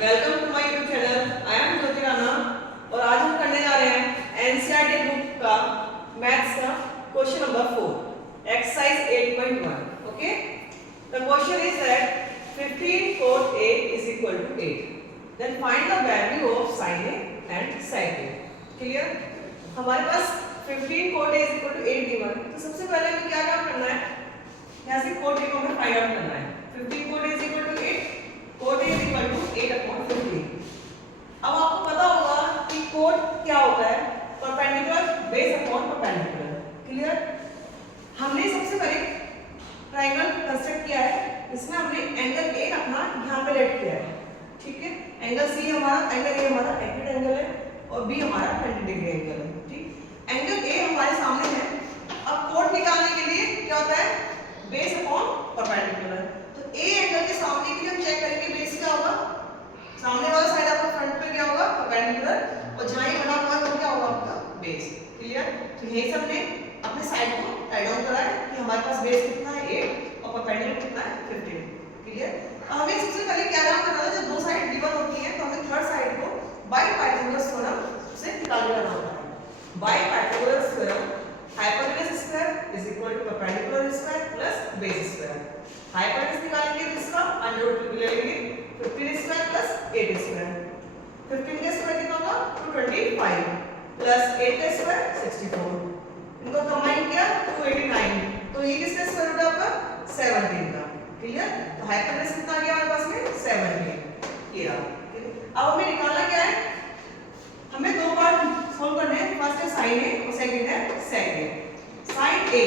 Welcome to my YouTube channel. I am Jyoti Rana और आज हम करने जा रहे हैं एनसीईआरटी बुक का मैथ्स का question number 4 exercise 8.1। Okay, the question is that 15 cot A is equal to 8, then find the value of sin A and sec A। Clear? हमारे पास 15 cot A is equal to 8 given है, तो सबसे पहले हमें क्या काम करना है, यहाँ से cot A को हमें फाइंड आउट करना है। 15 cot A is equal to 8, cot A is equal to 8/15। अब आपको पता होगा कि cot क्या होता है, perpendicular base upon perpendicular. Clear? हमने सबसे पहले ट्रायंगल कंस्ट्रक्ट किया है, इसमें हमने एंगल A अपना यहाँ पे लेट किया है। ठीक है, एंगल C हमारा, एंगल A हमारा एक्यूट एंगल है और B हमारा 20 डिग्री एंगल है। ठीक, एंगल A हमारे सामने है। अब cot निकालने के लिए क्या होता है, बेस अपॉन परपेंडिकुलर। तो A एंगल के सामने के लिए हम चेक करेंगे बेस क्या होगा, सामने वाला साइड आपका फ्रंट पे क्या होगा, परपेंडिकुलर, और जहां ये बना हुआ है वो क्या होगा, आपका बेस। क्लियर? तो यही सब ने अपने साइड को टाइड डाउन करा है कि हमारे पास बेस कितना है 8 और परपेंडिकुलर कितना है 15। क्लियर? अब हमें सबसे पहले क्या काम करना है, जब दो साइड गिवन होती हैं तो हमें थर्ड साइड को बाय पाइथागोरस थ्योरम से निकाल लेना होता है। By Pythagoras theorem hypotenuse square is equal to perpendicular square plus base square. Hypotenuse निकालेंगे तो इसका अंडर रूट ले लेंगे, 15 स्क्वायर प्लस 8 स्क्वायर। 15 का स्क्वायर कितना होगा 225 प्लस 8 का स्क्वायर 64। इनको कंबाइन किया 289, तो ये किसका स्क्वायर रूट है आपका 17 का। क्लियर? तो हाइपोटेनस कितना आ गया हमारे पास में 17। ये रहा। अब हमें निकालना क्या है, हमें दो पार्ट सॉल्व करने हैं। फर्स्ट है sin A और सेकंड है sec A। sin A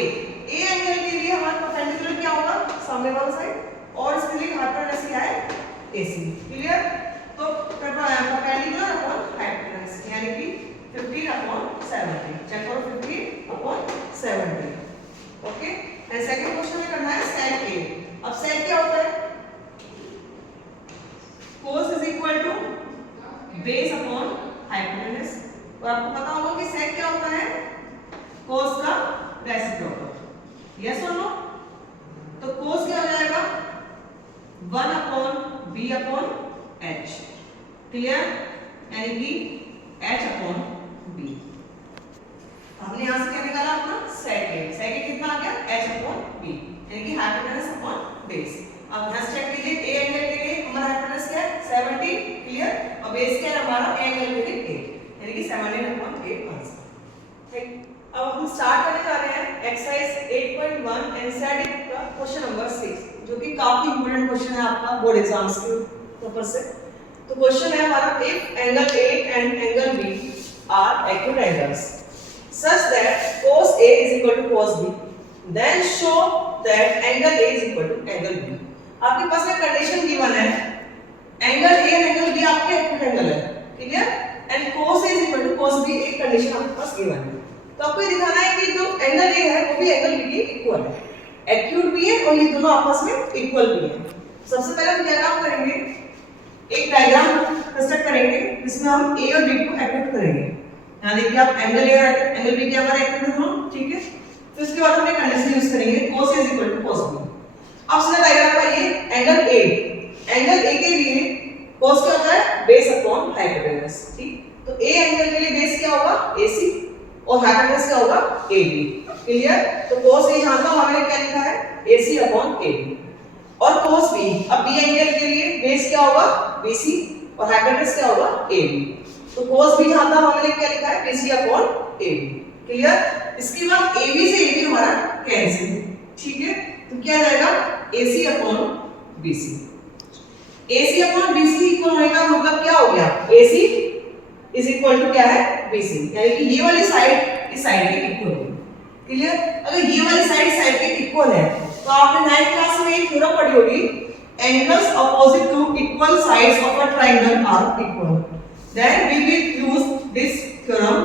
angle के लिए हमारा परपेंडिकुलर क्या होगा, सामने वाला साइड, और इसके लिए हाइपोटेनस क्या है AC। क्लियर? तो परपेंडिकुलर अपॉन हाइपोटेनस यानी कि 15/17। चेक करो 15/17। ओके, एंड सेकंड क्वेश्चन में करना है sec A। अब sec क्या होता है, cos is equal to base upon hypotenuse. और आपको पता होगा कि sec क्या होता है, cos का रेसिप्रोकल। यस और नो? तो cos क्या हो जाएगा 1/b/h। क्लियर? यानी कि h/b। हमने यहां से क्या निकाला अपना sec A। sec A कितना आ गया h/b, यानी कि हाइपोटेनस अपॉन बेस। अब यहां से चेक कीजिए A एंगल के लिए हमारा हाइपोटेनस क्या है 17। क्लियर? और बेस क्या है हमारा A एंगल के लिए 8, यानी कि 17/8 आंसर। ठीक, अब हम स्टार्ट करने जा रहे हैं एक्सरसाइज 8.1 एनसीईआरटी का क्वेश्चन नंबर 6, जो कि काफी इंपॉर्टेंट क्वेश्चन है आपका बोर्ड एग्जाम्स के पर्पस से। तो क्वेश्चन है हमारा, if angle A and angle B are acute angles such that cos A is equal to cos B, then show that angle A is equal to angle B। आपके पास में condition given है, angle A and angle B आपके acute angle है। Clear? And cos A is equal to cos B एक condition आपके पास given है। तो आपको ये दिखाना है कि जो एंगल A है वो भी एंगल B के इक्वल है, एक्यूट भी है और ये दोनों आपस में इक्वल भी है। सबसे पहले हम क्या काम करेंगे, एक डायग्राम कंस्ट्रक्ट करेंगे जिसमें हम A और B को एक्यूट करेंगे। यहाँ देखिए आप एंगल A और एंगल B के हमारे एक्यूट है दोनों। ठीक है, तो इसके बाद हमने कंडीशन यूज करेंगे cos A is equal to cos B। अब सीधा डायग्राम का ये एंगल A, एंगल A के लिए cos क्या होता है बेस अपॉन हाइपोटेनस। ठीक, तो A एंगल के लिए बेस क्या होगा AC और हाइपोटेनस क्या होगा AB। क्लियर? तो cos A यहां का हमने क्या लिखा है AC/AB। और cos B, अब B एंगल के लिए बेस क्या होगा BC और हाइपोटेनस क्या होगा AB। तो cos B यहां का हमने क्या लिखा है BC/AB। क्लियर? इसके बाद AB से AB हमारा कैंसिल। ठीक है, तो क्या जाएगा AC/BC। AC/BC इक्वल होने का मतलब क्या हो गया, AC इज इक्वल टू क्या है BC, यानी कि ये वाली साइड इस साइड के इक्वल है। क्लियर? अगर ये वाली साइड इस साइड के इक्वल है तो आपने 9th क्लास में एक थ्योरम पढ़ी होगी, angles opposite to equal sides of a triangle are equal. Then we will use this theorem,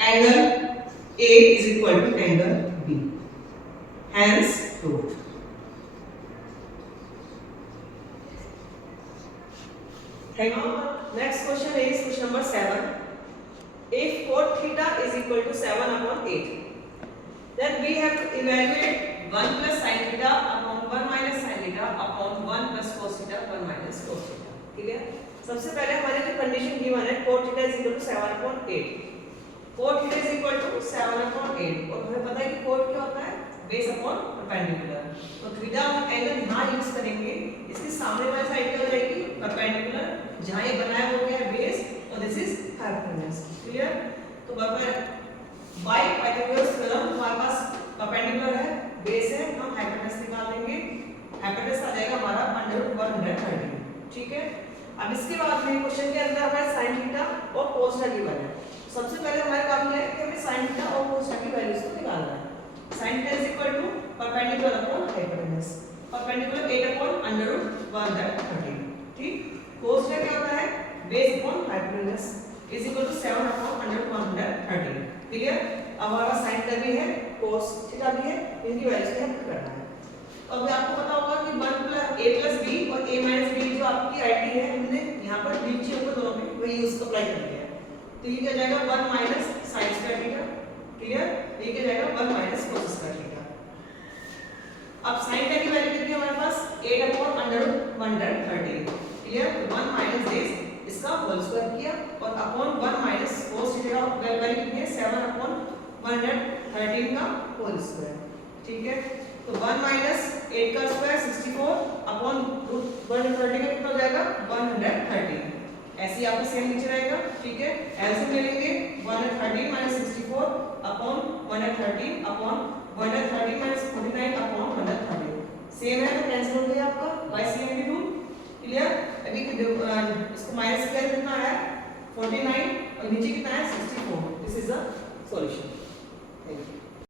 angle A is equal to angle B, hence proved। Thank you। Next question is question number 7। If cot theta is equal to 7/8, then we have to evaluate 1 plus sin theta upon 1 minus sin theta upon 1 plus cos theta 1 minus cos theta। ठीक है? सबसे पहले हमारे जो condition given है cot theta is equal to 7/8, cot theta is equal to 7/8 और हमें पता है कि cot क्या होता है, बेस अपॉन परपेंडिकुलर। तो थीटा हम एंगल यहाँ यूज करेंगे, इसके सामने वाली साइड क्या हो जाएगी, परपेंडिकुलर, जहाँ ये बनाया हो गया है बेस और दिस इज हाइपोटेन्यूज। क्लियर? तो बाय पाइथागोरस थ्योरम हमारे पास परपेंडिकुलर है, बेस है, हम हाइपोटेन्यूज निकाल लेंगे, हाइपोटेन्यूज आ जाएगा हमारा √130। ठीक है, अब इसके बाद में क्वेश्चन के अंदर हमारा sin थीटा और cos थीटा गिवन है। सबसे पहले हमारे काम ये है कि हमें sin थीटा और cos थीटा की वैल्यूज को निकालना है। sin theta is equal to perpendicular upon hypotenuse, perpendicular 8/√130। ठीक, cos थीटा क्या होता है, base upon hypotenuse is equal to 7/√130। Clear? अब हमारा sin थीटा भी है, cos थीटा भी है, इनकी वैल्यूज को हमें करना है। तो अभी आपको पता होगा कि 1 a + b और a - b जो आपकी आईडी है, हमने यहाँ पर नीचे ऊपर दोनों में वही यूज अप्लाई कर दिया है। तो ये क्या जाएगा 1 - sin² थीटा। क्लियर? ये क्या जाएगा 1 - cos² थीटा। अब sin थीटा की वैल्यू कितनी है हमारे पास, 8/√130। क्लियर? 1 - दिस इसका होल स्क्वायर किया और अपॉन 1 - cos थीटा का वैल्यू कितनी है, 7/113 का होल स्क्वायर। ठीक है, तो 1 - 8 का स्क्वायर 64 अपॉन √130 का कितना हो जाएगा 130। ऐसे ही आपको सेम नीचे रहेगा। ठीक है, एलसीएम ले लेंगे 130 - 64 अपॉन 130 अपॉन 130 - 49 अपॉन 130। सेम है तो कैंसिल हो गया आपका बाय सीएमडी रूल। क्लियर? अभी इसको माइनस किया कितना है 49 और नीचे कितना है 64। This is the solution.